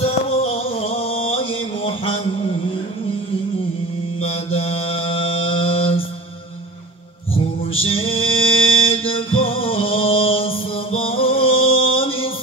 سرای محمد است خورشید پاسبان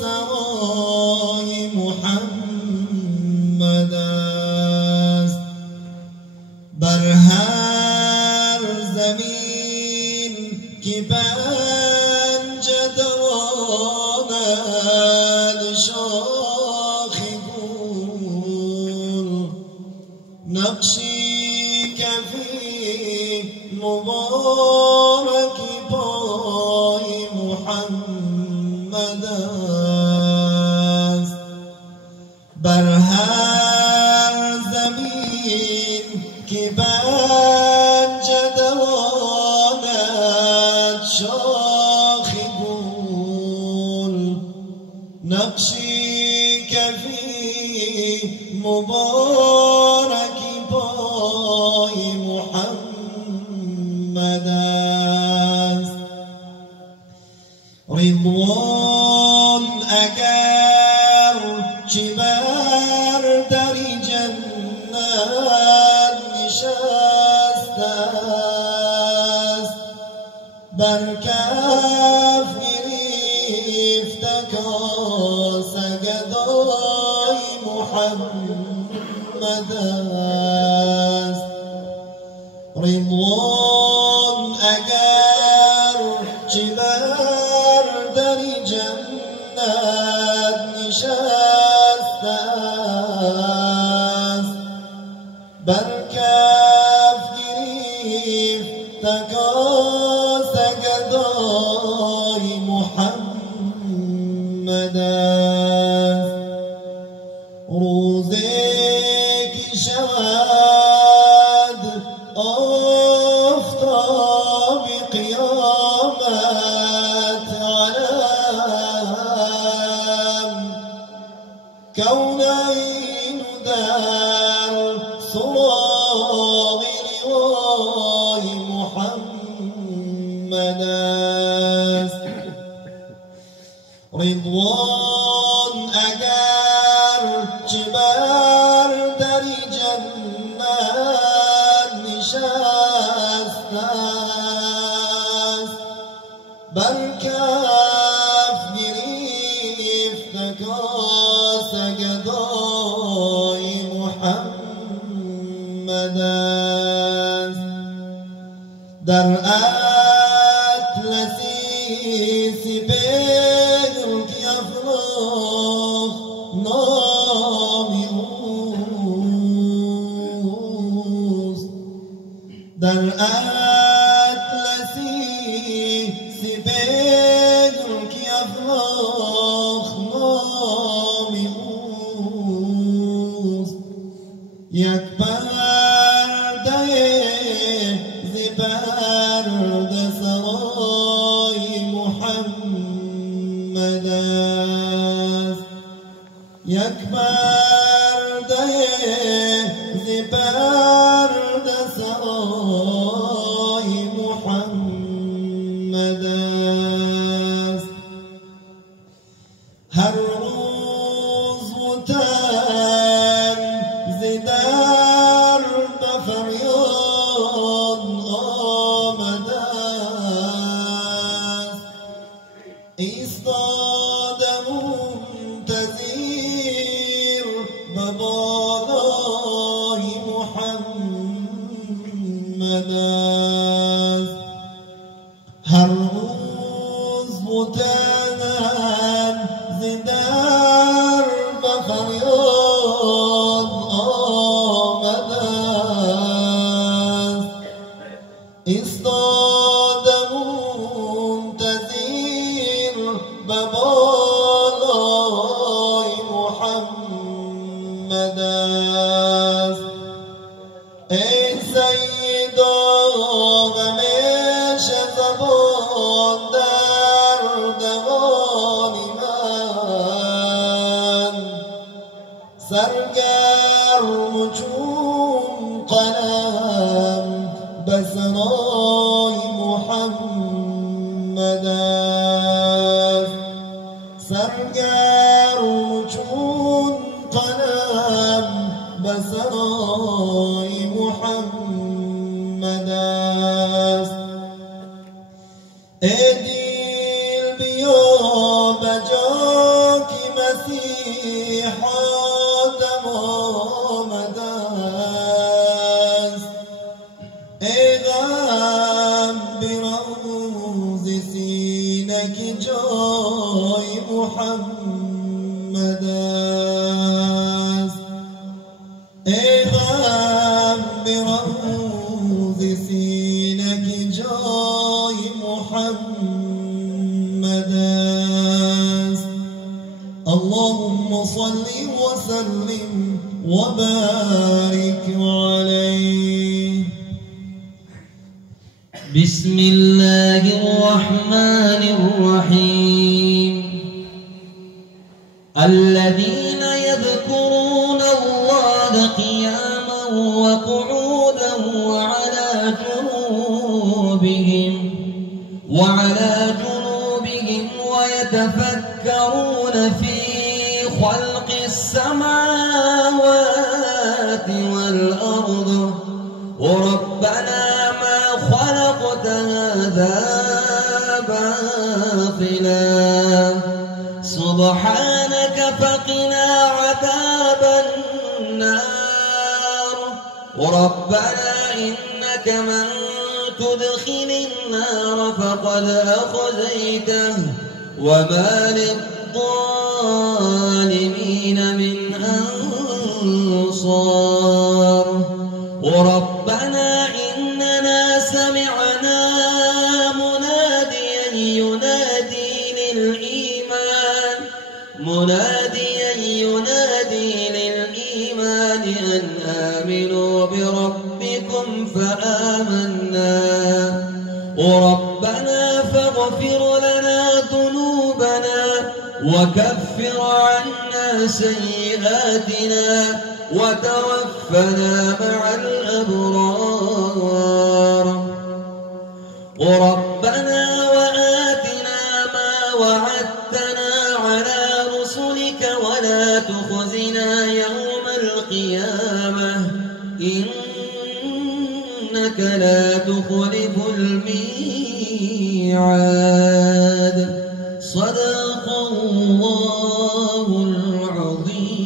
سرای محمد است بر هر زمین که پنجه دواند شاخ گل نقشی کفی مبارک پای محمد است بر هر زمین که پنجه دواند شاخ گل نقشی کفی مبارک پای محمد است رضوان اگر چه بر در جنت نشسته است بر کف گرفته کاسه گدای محمد است رضوان اگر چه بر در جنت نشسته است بر کف گرفته کاسه گدای محمد است روزی که شود آفتاب قیامت علم کونین در سراغ لوای محمد است رضوان اگر چه بر در جنت نشسته است بر کف گرفته کاسه گدای محمد است در اطلسی سپهر که افلاک نام اوست در اطلسی سپهر که افلاک نام اوست یک پرده ز پرده سرای محمد است یک پرده ز پرده سرای محمد است هر روز و تن ز درد فریاد آمده است ایستاده منتظر به بالای محمد است هر روز متنن ز درد فریاد آمده است ایستاده منتظر به بالای محمد است ای سیدا همیشه زبان در دوان من سرگرم چون قلم به ثنای محمد است سرگرم چون بسرای محمد است. ای دل بیا بجا که مسیحا دم آمد است. ای غم برمز سینه که جای محمد است. ای غم برمز سینه که جای محمد است. اللهم صل وسلم وبارك عليه. بسم الله الرحمن الرحيم. الذين يذكرون الله قياما وقعودا وعلى جنوبهم ويتفكرون في خلق السماوات والأرض ربنا ما خلقت هذا باطلا سبحانك فقنا عذاب النار. ربنا إنك من تدخل النار فقد أخزيته وما للظالمين من أنصار. ربنا إننا سمعنا مناديا ينادي للإيمان أن آمنوا بربكم فآمنا. ربنا فاغفر لنا ذنوبنا وكفر عنا سيئاتنا وتوفنا مع الأبرار. ربنا وآتنا ما وعدتنا على رسلك ولا تخزنا يوم القيامة إنك لا تخلف الميعاد. صدق الله العظيم.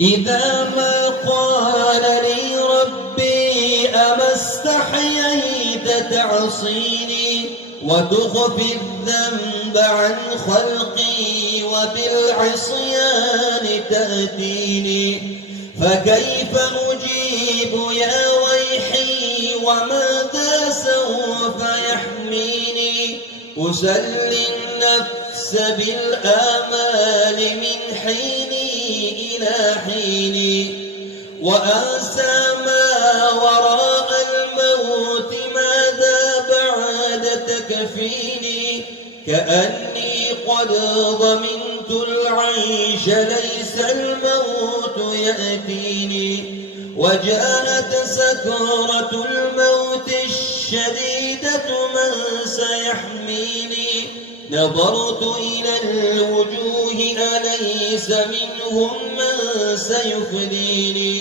إذا ما قال لي ربي أما استحييت تعصيني وتخفي الذنب عن خلقي وبالعصيان تأتيني فكيف أجيب يا ويحي وماذا سوف يحميني. أسلي النفس بالآمال من حيني إلى حيني وأنسى ما وراء الموت ماذا بعد تكفيني. كأني قد ضمنت العيش ليس الموت يأتيني وجاءت سكرة الموت الشديدة من سيحميني. نظرت إلى الوجوه أليس منهم من سيفديني.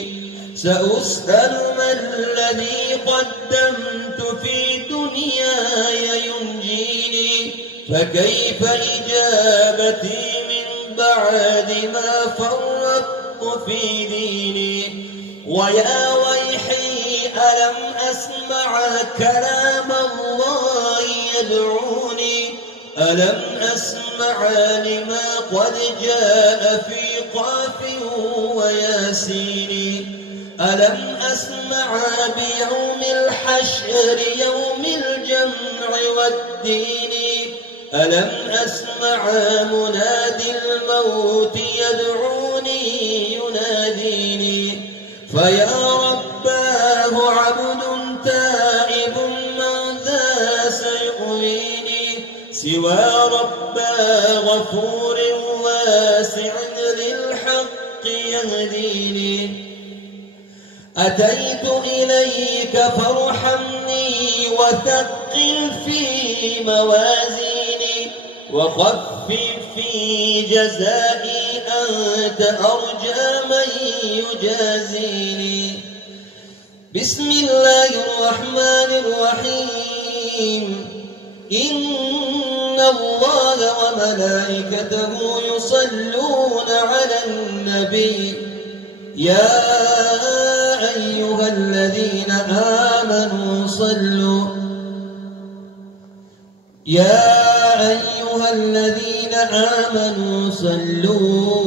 سأسأل ما الذي قدمت في دنياي ينجيني فكيف إجابتي من بعد ما فرطت في ديني. ويا ويحي ألم أسمع كلام الله يدعوني. ألم أسمع لما قد جاء في قاف وياسين. ألم أسمع بيوم الحشر يوم الجمع والدين. ألم أسمع منادي الموت يدعوني يناديني. فيا رباه عبد تائب ماذا سيؤويني سوى ربا غفور واسع للحق يهديني. أتيت إليك فارحمني وثقل في موازيني وخف في جزائي أنت أرجى من يجازيني. بسم الله الرحمن الرحيم. إن الله وملائكته يصلون على النبي يا أيها الذين آمنوا صلوا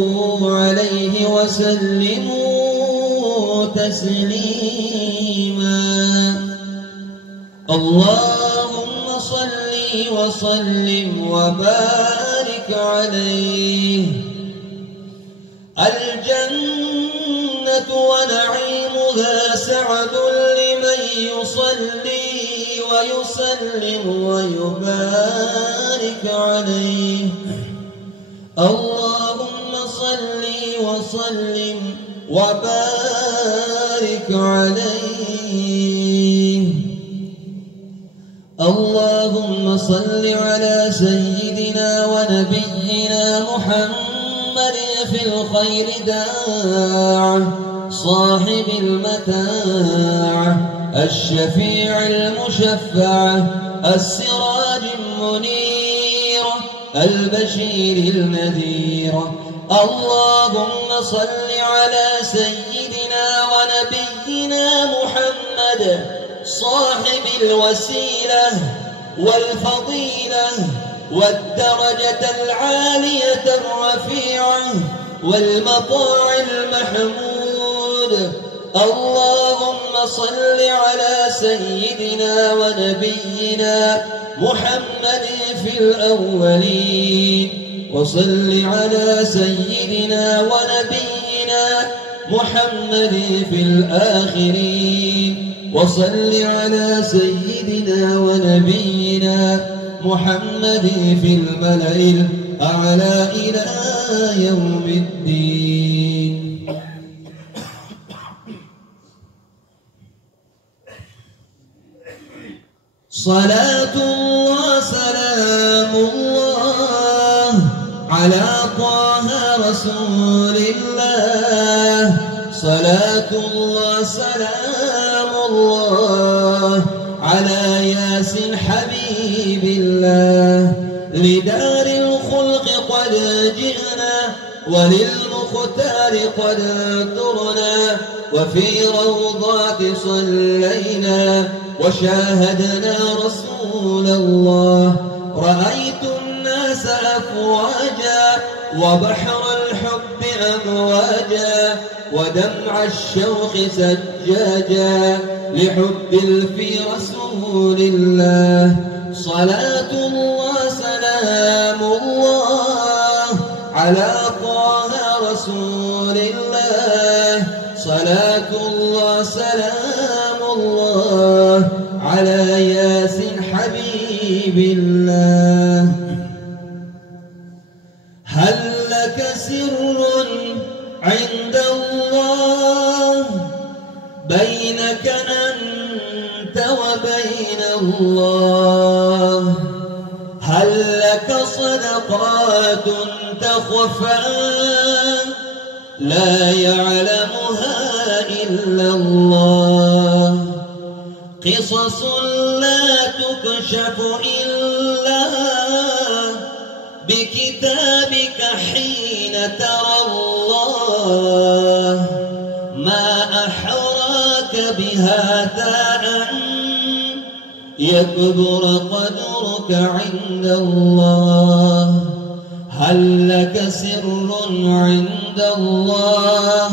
عليه وسلموا تسليما. اللهم صل وسلم وبارك عليه. الجنة ونعيمها سعد لمن يصلي ويسلم ويبارك عليه. اللهم صل وسلم وبارك عليه. اللهم صل على سيدنا ونبينا محمد في الخير داع صاحب المتاع الشفيع المشفع السراج المنير البشير النذير. اللهم صل على سيدنا ونبينا محمد صاحب الوسيلة والفضيلة والدرجة العالية الرفيعة والمطاع المحمود. اللهم صل على سيدنا ونبينا محمد في الأولين وصل على سيدنا ونبينا محمد في الآخرين وصل على سيدنا ونبينا محمد في الملأ الأعلى إلى يوم الدين. صلاة الله سلام الله على طه رسول الله. صلاة الله سلام الله على ياسين حبيب الله. لدار الخلق قد جئنا وللمختار قد ترنا وفي روضات صلينا وشاهدنا رسول الله. رأيت الناس أفواجا وبحر الحب أمواجا ودمع الشوق سجاجا لحب في رسول الله. صلاة الله سلام الله على طه رسول الله. صلاة الله سلام الله على ياسين حبيب الله. هل لك سر عند الله بينك أنت وبين الله؟ هل لك صدقات تخفى لا يعلمها إلا الله؟ قصص لا تكشف إلا بكتابك حين ترى الله. ما أحراك بهذا أن يكبر قدرك عند الله. هل لك سر عند الله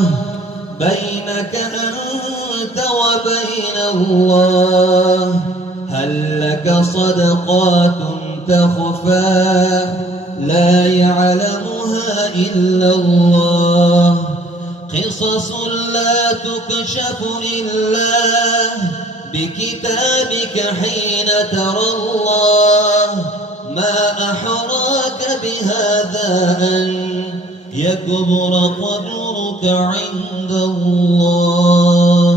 بينك أنت وبين الله؟ هل لك صدقات تخفى لا يعلمها إلا الله؟ قصص لا تكشف إلا بكتابك حين ترى الله. ما أحراك بهذا أن يكبر قدرك عند الله.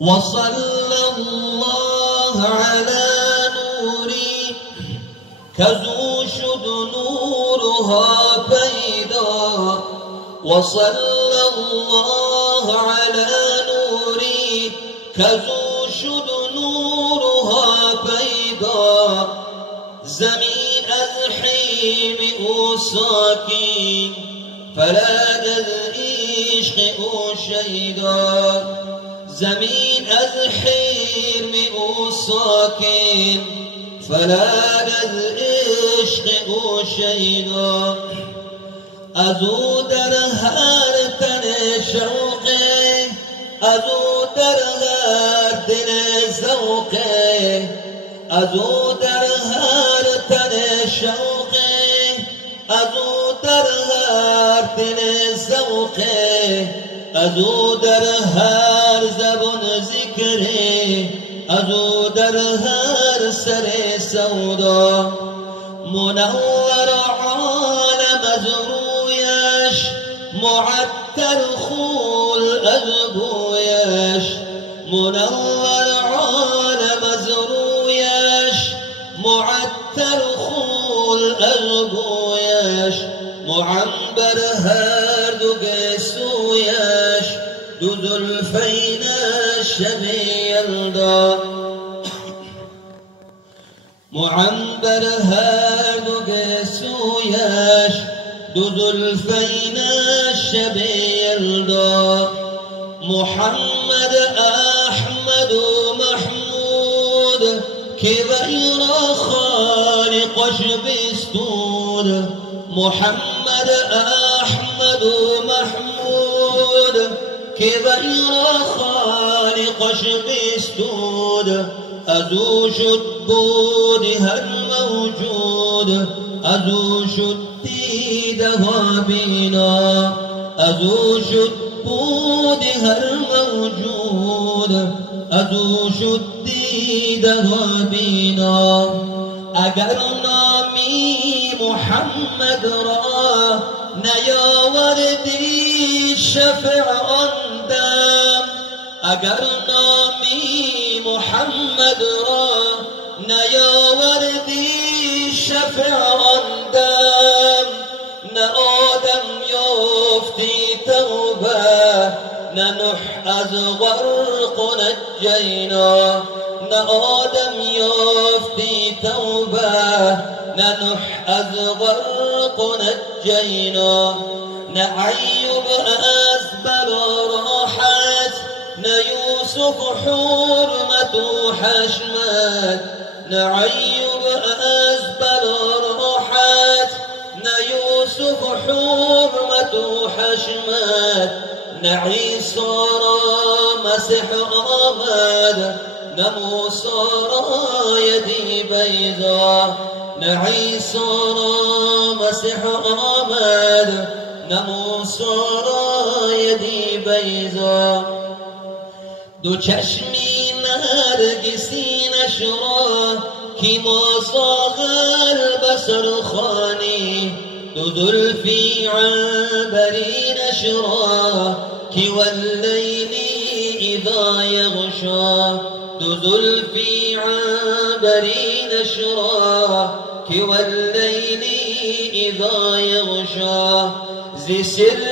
وصلى الله على نور کزو شد نورها پیدا و صلی الله علی نوری کزو شد نورها پیدا زمین از حیم او ساکین فلک از عشق او شیدا زمین از حرم او ساکن فلک از عشق او شیدا از او در هر تن شوقه از او در هر دل ذوقه از او در هر تن شوقه از او در هر دل ذوقه از او در هر زبان ذکره از او در هر سر سودا منور عالم از رویش معطر خول از بویش منور عالم از رویش معطر خول از بویش معنبر هر دو گسویش دو زلفینش شبیه یلدا معنبر هر دو گسویش دو زلفینش شبیه یلدا محمد احمد و محمود که وی را خالقش بستود محمد احمد و محمود که وی را خالقش بستود از او شد بود هر موجود از او شد دیده و بینا از او شد بود هر موجود از او شد دیده و بینا اگر نامی محمد را نیاوردی شفع آن دم اگر نامی محمد را نیاوردی شفع آن دم نه آدم یافتی توبه نه نوح از غرق نجینا نه آدم یافتی توبه نه نوح از غرق نجینا نه ایوب از بلا راحت نه یوسف حرمت و حشمت نه ایوب از بلا راحت نه یوسف حرمت و حشمت نه عیسی را مسیح آمد نه موسی را یدی بیضا نه عیسی را مسیح آمد نه موسی را یدی بیضا دو چشمی نرگسینش را کی ما ساغ البصر خانی دو زلفی عنبرینش را کی واللیل اذا یغشا دو زلفی عنبرینش را کی واللیل اذا یغشا ز سر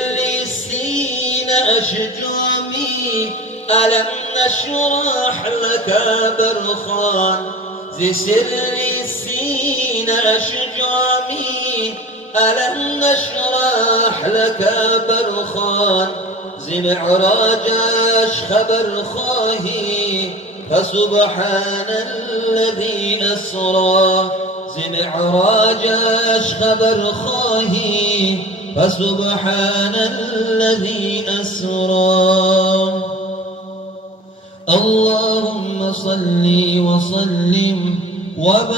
سینه‌اش جامی ألم نشرح لك برخان ذي سر السين أشجامي ألم نشرح لك برخان ذي معراجش خبر خواهي فسبحان الذي أسرى ذي معراجش خبر خواهي فسبحان الذي أسرى اللهم صل وسلم وبارك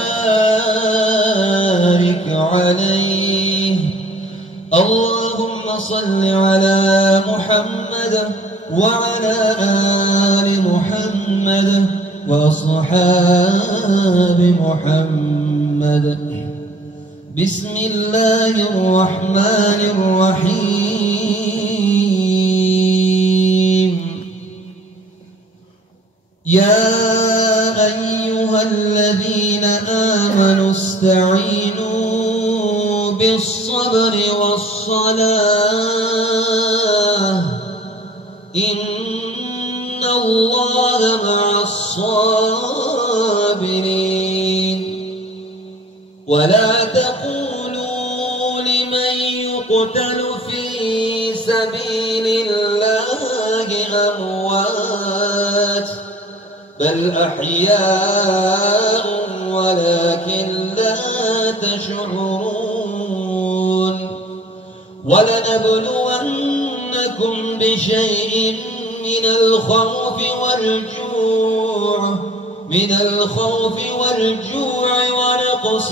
عليه اللهم صل على محمد وعلى آل محمد وأصحاب محمد بسم الله الرحمن الرحيم يا أيها الذين آمنوا استعينوا ولا تقولوا لمن يقتل في سبيل الله أموات بل أحياء ولكن لا تشعرون ولنبلونكم بشيء من الخوف والجوع ونقص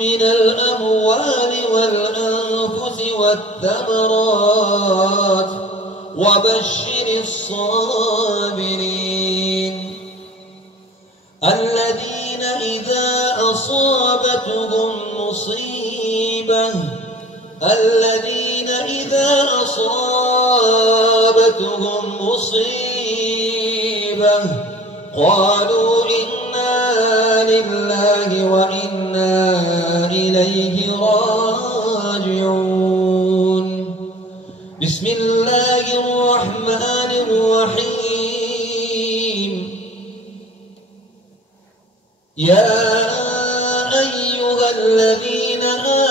من الأموال والأنفس والثمرات وبشر الصابرين الذين إذا أصابتهم مصيبة قالوا إنا لله وإنا إليه راجعون. بسم الله الرحمن الرحيم. يا أيها الذين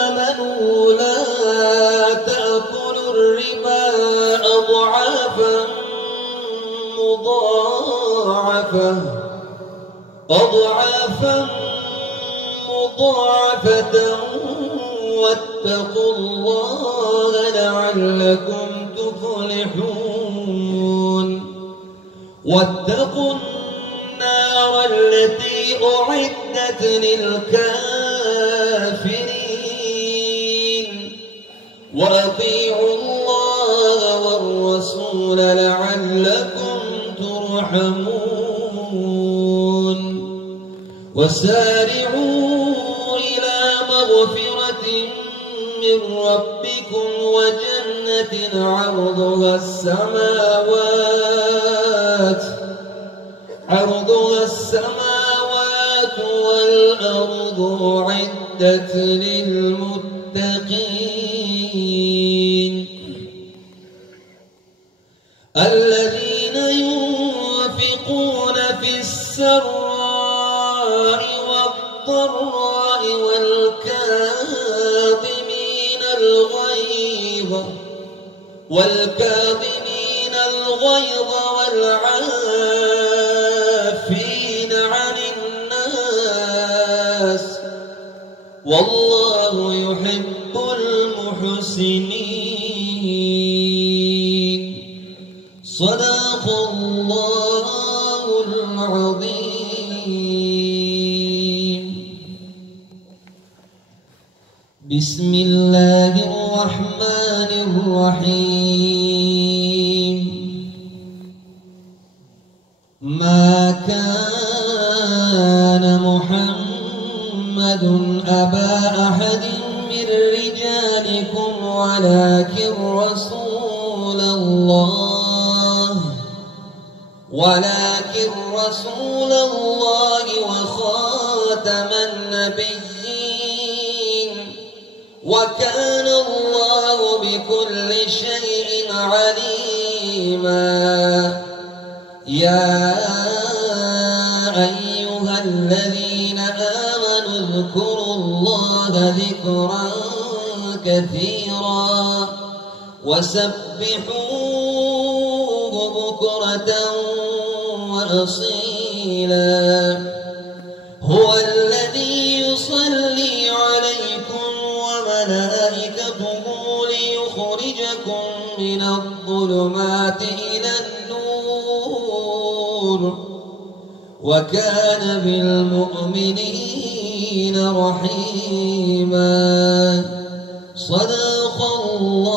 آمنوا لا تأكلوا الربا أضعافا مضاعفة واتقوا الله لعلكم تفلحون. واتقوا النار التي أعدت للكافرين وأطيعوا الله والرسول لعلكم ترحمون. وسارعوا إلى مغفرة من ربكم وجنة عرضها السماوات والأرض أعدت للمتقين الذين ينفقون في السراء والضراء والكاظمين الغيظ والعافين عن الناس والله يحب المحسنين. صدق الله العظيم. بسم الله الرحمن الرحيم. ما كان محمد أبا أحد من رجالكم ولكن رسول الله وخاتم النبيين وكان الله بكل شيء عليما. يا أيها الذين آمنوا اذكروا الله ذكرا كثيرا وسبحوه بكرة وأصيلا. هو الذي يصلي عليكم وملائكته ليخرجكم من الظلمات إلى النور وكان بالمؤمنين رحيما. صدق الله